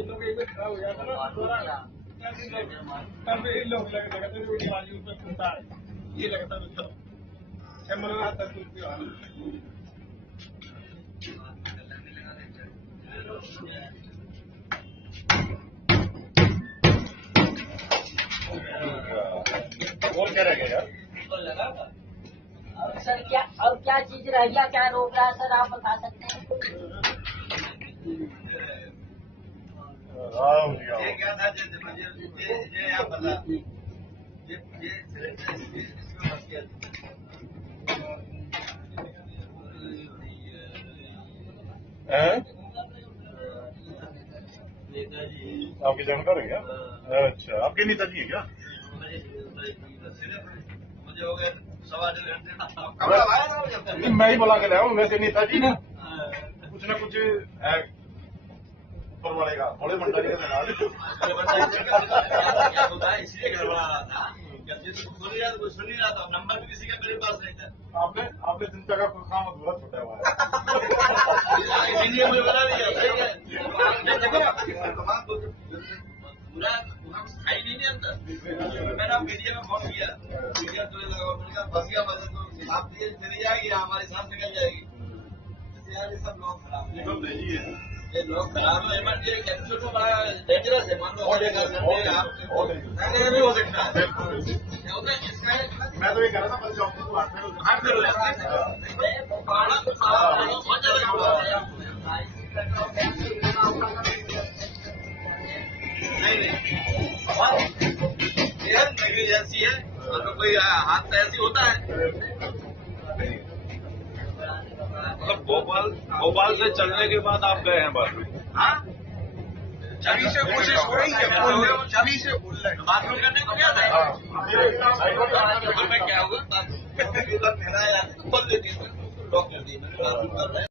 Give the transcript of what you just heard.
लोग एक खड़ा हो जाता ना तब ये लोग लगता है पे खुलता है ये लगता है मन आता है और क्या रह गया यार? और सर क्या और क्या चीज रह गया, क्या रोक रहा है सर, आप बता सकते हैं? ये क्या था ये आप बता ये आपकी जानकार है क्या? अच्छा, आपके नेताजी है क्या? मुझे हो गया 1.5 घंटे। मैं ही बुला के लाया हूँ, वैसे नेताजी ना कुछ है ऊपर वालेगा बड़े भंडारी का इसलिए गड़बड़ा रहा था। सुन ही रहा था, नंबर भी किसी का मेरे पास नहीं था। आपने चिंता का कोई काम अधूरा छोटा हुआ है, इसीलिए मुझे बता दिया पूरा स्थायी नहीं है अंदर। मैंने आप मीडिया में फोन किया, मीडिया तो लगा बस गया बस तो आप चली जाएगी हमारे साथ निकल जाएगी। ये सब लोग खराब है, ये लोग खराब है। एक्चुअल में बड़ा डेंजरस है, मान लो भी हो सकता है। मैं तो ये कह रहा था बस जॉब को नेग्लिजेंसी है, मतलब कोई हाथ ऐसी होता है। मतलब भोपाल से चलने के बाद आप गए हैं बस? हाँ, छवि से कोशिश हो रही है, छवि से बोल रहे हैं। बात करने को क्या था? क्या हुआ? बोल देती है, लॉक कर दी।